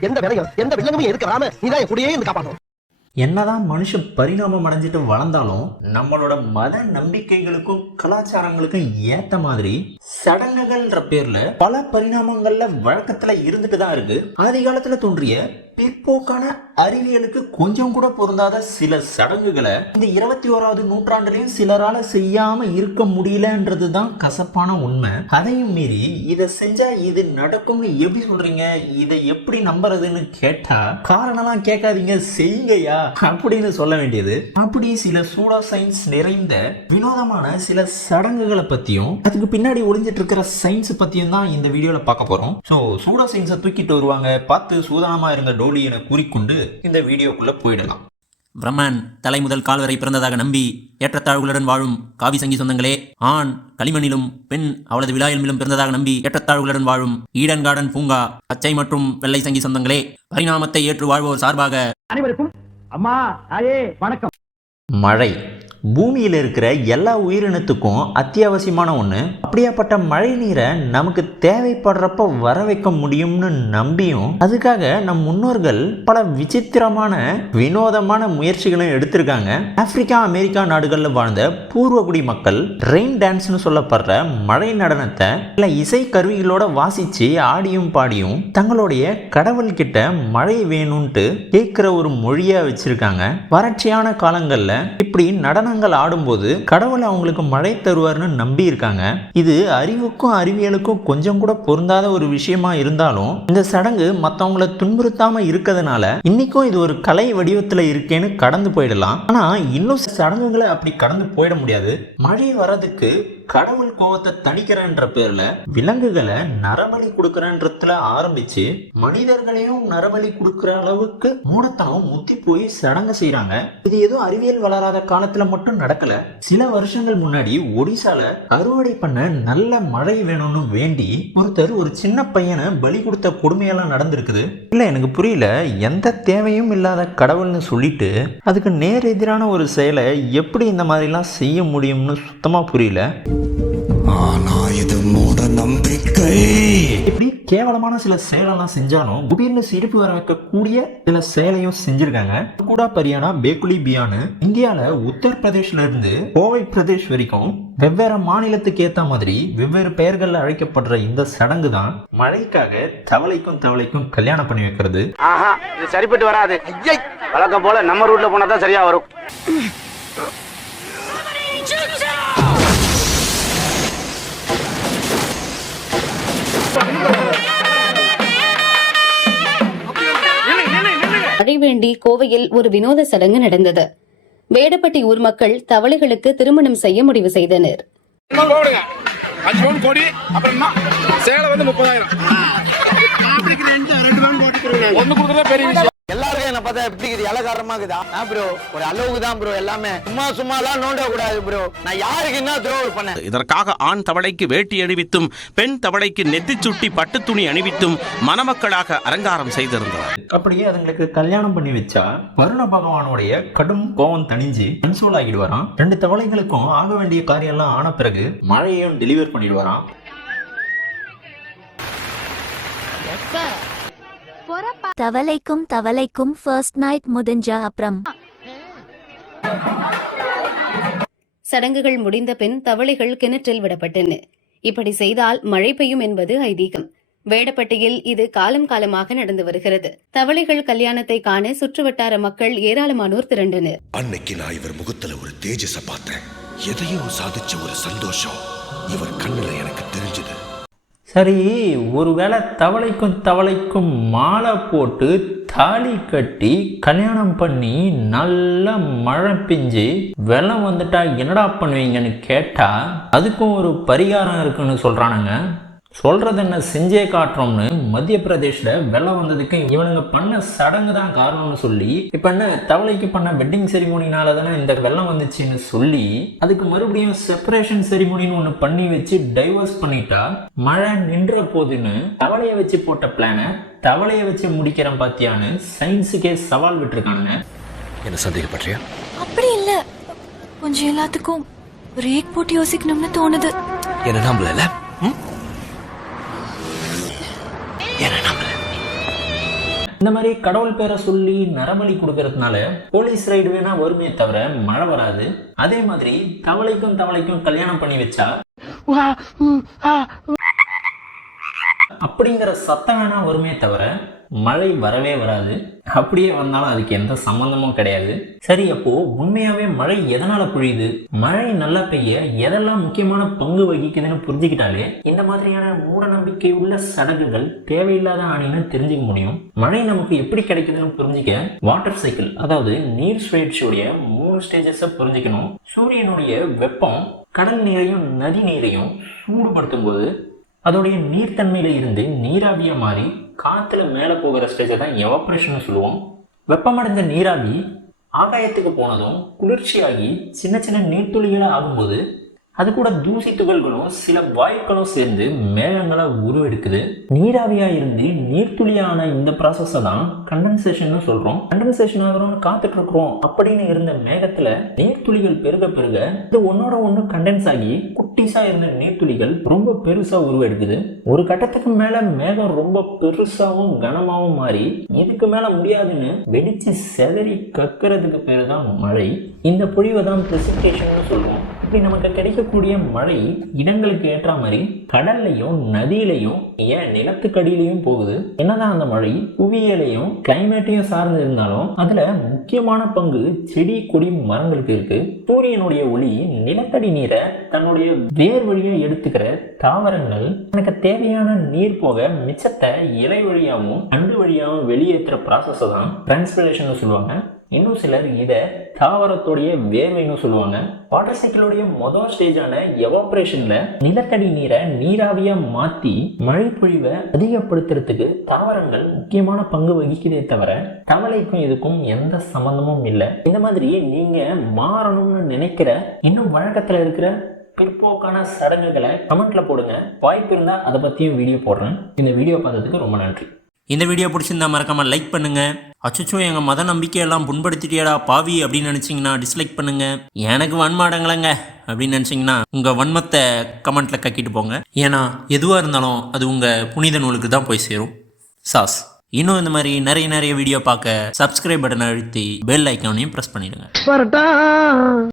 எந்த விலையும் எந்த வில்லங்கமும் எதுக்கு வராம நீதான் என் கூடயே இருந்து காப்பாற்றும் என்னதான் மனுஷன் பரிணாமம் அடைஞ்சிட்டு வளர்ந்தாலும் நம்மளோட மத நம்பிக்கைகளுக்கும் கலாச்சாரங்களுக்கும் ஏத்த மாதிரி சடங்குகள்ன்ற பேர்ல பல பரிணாமங்கள்ல வழக்கத்துல இருந்துட்டு தான் இருக்கு. ஆதி காலத்துல தோன்றிய பிற்போக்கான அறிவியலுக்கு கொஞ்சம் கூட பொருந்தாத சில சடங்குகளை இந்த இருபத்தி ஓராவது நூற்றாண்டுலையும் சிலரால செய்யாம இருக்க முடியலன்றது தான் கசப்பான உண்மை. அதையும் மீறி இதை செஞ்சா இது நடக்கும்னு எப்படி சொல்றீங்க? இதை எப்படி நம்புறதுன்னு கேட்டா காரணம்லாம் கேட்காதீங்க செய்யுங்கயா அப்படின்னு சொல்ல வேண்டியது. அப்படி சில சூடா சயின்ஸ் நிறைந்த வினோதமான சில சடங்குகளை பத்தியும் அதுக்கு பின்னாடி ஒளிஞ்சிட்டு இருக்கிற சயின்ஸ் பத்தியும் தான் இந்த வீடியோல பார்க்க போறோம். ஸோ சூடா சயின்ஸை தூக்கிட்டு வருவாங்க பார்த்து சூதானமா இருங்க டோலி என கூறிக்கொண்டு இந்த வீடியோக்குள்ள போயிடலாம். பிரம்மன் தலை முதல் கால் வரை பிறந்ததாக நம்பி ஏற்றத்தாழ்வுகளுடன் வாழும் காவி சங்கி சொந்தங்களே ஆண் களிமண்ணிலும் பெண் அவளது விழா எலும்பிலும் பிறந்ததாக நம்பி ஏற்றத்தாழ்வுகளுடன் வாழும் ஈடன் கார்டன் பூங்கா பச்சை மற்றும் வெள்ளை சங்கி சொந்தங்களே பரிணாமத்தை ஏற்று வாழ்வோர் சார்பாக அனைவருக்கும் அம்மா தாயே வணக்கம். மழை. பூமியில் இருக்கிற எல்லா உயிரினத்துக்கும் அத்தியாவசியமான ஒன்று அப்படியாப்பட்ட மழை நீரை நமக்கு தேவைப்படுறப்ப வர வைக்க முடியும்னு நம்பியும் அதுக்காக நம் முன்னோர்கள் பல விசித்திரமான வினோதமான முயற்சிகளும் எடுத்திருக்காங்க. ஆப்பிரிக்கா அமெரிக்கா நாடுகளில் வாழ்ந்த பூர்வகுடி மக்கள் ரெயின் டான்ஸ்னு சொல்லப்படுற மழை நடனத்தை இல்லை இசை கருவிகளோட வாசித்து ஆடியும் பாடியும் தங்களுடைய கடவுள்கிட்ட மழை வேணும்ன்ட்டு கேட்குற ஒரு மொழியா வச்சிருக்காங்க. வறட்சியான காலங்களில் இப்படி நடன நடனங்கள் ஆடும்போது கடவுள் அவங்களுக்கு மழை தருவார்னு நம்பி இருக்காங்க. இது அறிவுக்கும் அறிவியலுக்கும் கொஞ்சம் கூட பொருந்தாத ஒரு விஷயமா இருந்தாலும் இந்த சடங்கு மற்றவங்கள துன்புறுத்தாம இருக்கிறதுனால இன்னைக்கும் இது ஒரு கலை வடிவத்தில் இருக்கேன்னு கடந்து போயிடலாம். ஆனா இன்னும் சடங்குகளை அப்படி கடந்து போயிட முடியாது. மழை வர்றதுக்கு கடவுள் கோபத்தை தணிக்கிறன்ற பேர்ல விலங்குகளை நரபலி கொடுக்கறன்றதுல ஆரம்பிச்சு மனிதர்களையும் நரபலி கொடுக்கிற அளவுக்கு மூடத்தனம் முத்தி போய் சடங்கு செய்யறாங்க இது ஏதோ அறிவியல் வளராத காலத்துல மட்டும் நடக்கல. சில வருஷங்கள் முன்னாடி ஒடிசால அறுவடை பண்ண நல்ல மழை வேணும்னு வேண்டி ஒருத்தர் ஒரு சின்ன பையனை பலி கொடுத்த கொடுமையெல்லாம் நடந்திருக்குது. இல்ல எனக்கு புரியல. எந்த தேவையும் இல்லாத கடவுள்னு சொல்லிட்டு அதுக்கு நேர் எதிரான ஒரு செயலை எப்படி இந்த மாதிரிலாம் செய்ய முடியும்னு சுத்தமா புரியல. ஆனா இது மூட நம்பிக்கை. கேவலமான சில செயலெல்லாம் செஞ்சாலும் திடீர்னு சிரிப்பு வர வைக்கக்கூடிய சில செயலையும் செஞ்சிருக்காங்க. கூட பரியானா பேக்குலி பியானு இந்தியாவில் உத்தரப்பிரதேஷ்ல இருந்து கோவை பிரதேஷ் வரைக்கும் வெவ்வேறு மாநிலத்துக்கு ஏற்ற மாதிரி வெவ்வேறு பெயர்களில் அழைக்கப்படுற இந்த சடங்கு தான் மழைக்காக தவளைக்கும் தவளைக்கும் கல்யாணம் பண்ணி வைக்கிறது. ஆஹா இது சரிப்பட்டு வராது. வழக்கம் போல நம்ம ரூட்ல போனா தான் சரியா வரும். வேண்டி கோவையில் ஒரு வினோத சடங்கு நடந்தது. வேடப்பட்டி ஊர் மக்கள் தவளைகளுக்கு திருமணம் செய்ய முடிவு செய்தனர். போடுங்க. அஞ்சு பவுன் கோடி அப்புறம் என்ன? சேலை வந்து முப்பதாயிரம். ஒண்ணு கொடுக்குறதா பெரிய விஷயம். எல்லாருக்கும் என்ன பார்த்தா எப்படி இருக்குது? இலக்காரமா இருக்குதா? ப்ரோ ஒரு அளவுக்கு தான் ப்ரோ எல்லாமே. சும்மா சும்மாலாம் நோண்ட கூடாது ப்ரோ நான் யாருக்கு என்ன துரோகம் பண்ணேன்? இதற்காக ஆண் தவளைக்கு வேட்டி அணிவித்தும் பெண் தவளைக்கு நெத்திச் சுட்டி பட்டுத் துணி அணிவித்தும் மணமக்களாக அலங்காரம் செய்திருந்தனர் அப்படியே அதுங்களுக்கு கல்யாணம் பண்ணி வச்சா வருண பகவானுடைய கடும் கோவம் தணிஞ்சு கன்சோல் ஆகிடுவாராம். ரெண்டு தவளைகளுக்கும் ஆக வேண்டிய காரியம் எல்லாம் ஆன பிறகு மழையையும் டெலிவர் பண்ணிடுவாராம். தவளைக்கும் தவளைக்கும் ஃபர்ஸ்ட் நைட் முடிஞ்ச அப்புறம். சடங்குகள் முடிந்த பின் தவளைகள் கிணற்றில் விடப்பட்டன. இப்படி செய்தால் மழை பெய்யும் என்பது ஐதீகம். வேடப்பட்டியில் இது காலம் காலமாக நடந்து வருகிறது. தவளைகள் கல்யாணத்தை காண சுற்றுவட்டார மக்கள் ஏராளமானோர் திரண்டனர். அன்னைக்கு நான் இவர் முகத்துல ஒரு தேஜஸ பார்த்தேன். எதையோ சாதிச்ச ஒரு சந்தோஷம். இவர் கண்ணுல எனக்கு தெரிஞ்சது. சரி ஒருவேளை தவளைக்கும் தவளைக்கும் மாலை போட்டு தாலி கட்டி கல்யாணம் பண்ணி நல்லா மழை பெஞ்சு வெள்ளம் வந்துட்டா என்னடா பண்ணுவீங்கன்னு கேட்டால் அதுக்கும் ஒரு பரிகாரம் இருக்குன்னு சொல்கிறானுங்க சொல்றது என்ன செஞ்சே காட்டுறோம்னு மத்திய பிரதேஷ்ல வெள்ளம் வந்ததுக்கு இவனுங்க பண்ண சடங்கு தான் காரணம்னு சொல்லி இப்ப என்ன தவளைக்கு பண்ண வெட்டிங் செரிமோனினால தானே இந்த வெள்ளம் வந்துச்சுன்னு சொல்லி அதுக்கு மறுபடியும் செப்பரேஷன் செரிமோனின்னு ஒன்று பண்ணி வச்சு டைவர்ஸ் பண்ணிட்டா மழை நின்ற போதுன்னு தவளையை வச்சு போட்ட பிளானை தவளையை வச்சு முடிக்கிறேன் பாத்தியான்னு சயின்ஸுக்கே சவால் விட்டுருக்கானுங்க. என்ன சந்தேகப்படுறியா? அப்படி இல்ல. கொஞ்சம் எல்லாத்துக்கும் பிரேக் போட்டு யோசிக்கணும்னு தோணுது. என்ன நம்பல என்ன நம்பல இந்த மாதிரி கடவுள் பேரை சொல்லி நரபலி கொடுக்கறதுனால போலீஸ் ரைடு வேணா வருமே தவிர மழை வராது. அதே மாதிரி தவளைக்கும் தவளைக்கும் கல்யாணம் பண்ணி வச்சா அப்படிங்கிற சத்தம் வேணா வருமே தவிர மழை வரவே வராது. அப்படியே வந்தாலும் அதுக்கு எந்த சம்மந்தமும் கிடையாது. சரி அப்போ உண்மையாவே மழை எதனால பொழியுது? மழை நல்லா பெய்ய எதெல்லாம் முக்கியமான பங்கு வகிக்குதுன்னு புரிஞ்சுக்கிட்டாலே இந்த மாதிரியான மூட நம்பிக்கை உள்ள சடங்குகள் தேவையில்லாத ஆணின்னு தெரிஞ்சுக்க முடியும். மழை நமக்கு எப்படி கிடைக்குதுன்னு புரிஞ்சுக்க வாட்டர் சைக்கிள் அதாவது நீர் சுழற்சியுடைய மூணு ஸ்டேஜஸை புரிஞ்சுக்கணும். சூரியனுடைய வெப்பம் கடல் நீரையும் நதி நீரையும் சூடுபடுத்தும் போது அதோடைய நீர்த்தன்மையில இருந்து நீராவிய மாறி காற்றுல மேலே போகிற ஸ்டேஜை தான் எவாப்ரேஷன் சொல்லுவோம். வெப்பமடைந்த நீராவி ஆகாயத்துக்கு போனதும் குளிர்ச்சியாகி சின்ன சின்ன நீர்த்துளிகளாக ஆகும்போது அது கூட தூசி துகள்களும் சில வாயுக்களும் சேர்ந்து மேகங்களை உருவெடுக்குது. நீராவியாக இருந்து நீர்த்துளியான இந்த ப்ராசஸை தான் கண்டென்சேஷன் சொல்கிறோம் கண்டென்சேஷன் ஆகிறோம்னு காத்துட்டு இருக்கிறோம் அப்படின்னு இருந்த மேகத்தில் நீர்த்துளிகள் பெருக பெருக இது ஒன்னோட ஒன்று கண்டென்ஸ் ஆகி குட்டிஸாக இருந்த நீர்த்துளிகள் ரொம்ப பெருசாக உருவெடுக்குது. ஒரு கட்டத்துக்கு மேலே மேகம் ரொம்ப பெருசாகவும் கனமாகவும் மாறி இதுக்கு மேலே முடியாதுன்னு வெடிச்சு செதறி கக்கிறதுக்கு பேர் தான் மழை. இந்த பொழிவை தான் பிரசிபிடேஷன் சொல்கிறோம் இப்படி நமக்கு கிடைக்கக்கூடிய மழை இடங்களுக்கு ஏற்ற மாதிரி கடல்லையும் நதியிலையும் ஏன் நிலத்துக்கடியிலையும் போகுது. என்னதான் அந்த மழை புவியியலையும் கிளைமேட்டையும் சார்ந்து இருந்தாலும் அதுல முக்கியமான பங்கு செடி கொடி மரங்களுக்கு இருக்கு. சூரியனுடைய ஒளி நிலத்தடி நீரை தன்னுடைய வேர் வழியா எடுத்துக்கிற தாவரங்கள் எனக்கு தேவையான நீர் போக மிச்சத்தை இலை வழியாகவும் அண்டு வழியாகவும் வெளியேற்றுற ப்ராசஸை தான் டிரான்ஸ்பிரேஷன் சொல்லுவாங்க. இன்னும் சிலர் இதை தாவரத்துடைய வேமைன்னு சொல்லுவாங்க. வாட்டர் சைக்கிளுடைய மொதல் ஸ்டேஜான எவாப்ரேஷன்ல நிலத்தடி நீரை நீராவியா மாத்தி மழை பொழிவை அதிகப்படுத்துறதுக்கு தாவரங்கள் முக்கியமான பங்கு வகிக்கிறதே தவிர தவளைக்கும் இதுக்கும் எந்த சம்பந்தமும் இல்லை. இந்த மாதிரி நீங்க மாறணும்னு நினைக்கிற இன்னும் வழக்கத்துல இருக்கிற பிற்போக்கான சடங்குகளை கமெண்ட்ல போடுங்க. வாய்ப்பு இருந்தா அதை பத்தியும் வீடியோ போடுறேன். இந்த வீடியோ பார்த்ததுக்கு ரொம்ப நன்றி. இந்த வீடியோ பிடிச்சிருந்தா மறக்காமல் லைக் பண்ணுங்க. அச்சுச்சோ எங்கள் மத நம்பிக்கையெல்லாம் புண்படுத்திட்டியடா பாவி அப்படின்னு நினச்சிங்கன்னா டிஸ்லைக் பண்ணுங்க. எனக்கு வன்மாடங்களங்க அப்படின்னு நினச்சிங்கன்னா உங்கள் வன்மத்தை கமெண்ட்டில் கக்கிட்டு போங்க. ஏன்னா எதுவாக இருந்தாலும் அது உங்கள் புனித நூலுக்கு தான் போய் சேரும். சாஸ் இன்னும் இந்த மாதிரி நிறைய நிறைய வீடியோ பார்க்க சப்ஸ்கிரைப் பட்டன் அழுத்தி பெல் ஐக்கானையும் ப்ரெஸ் பண்ணிடுங்க.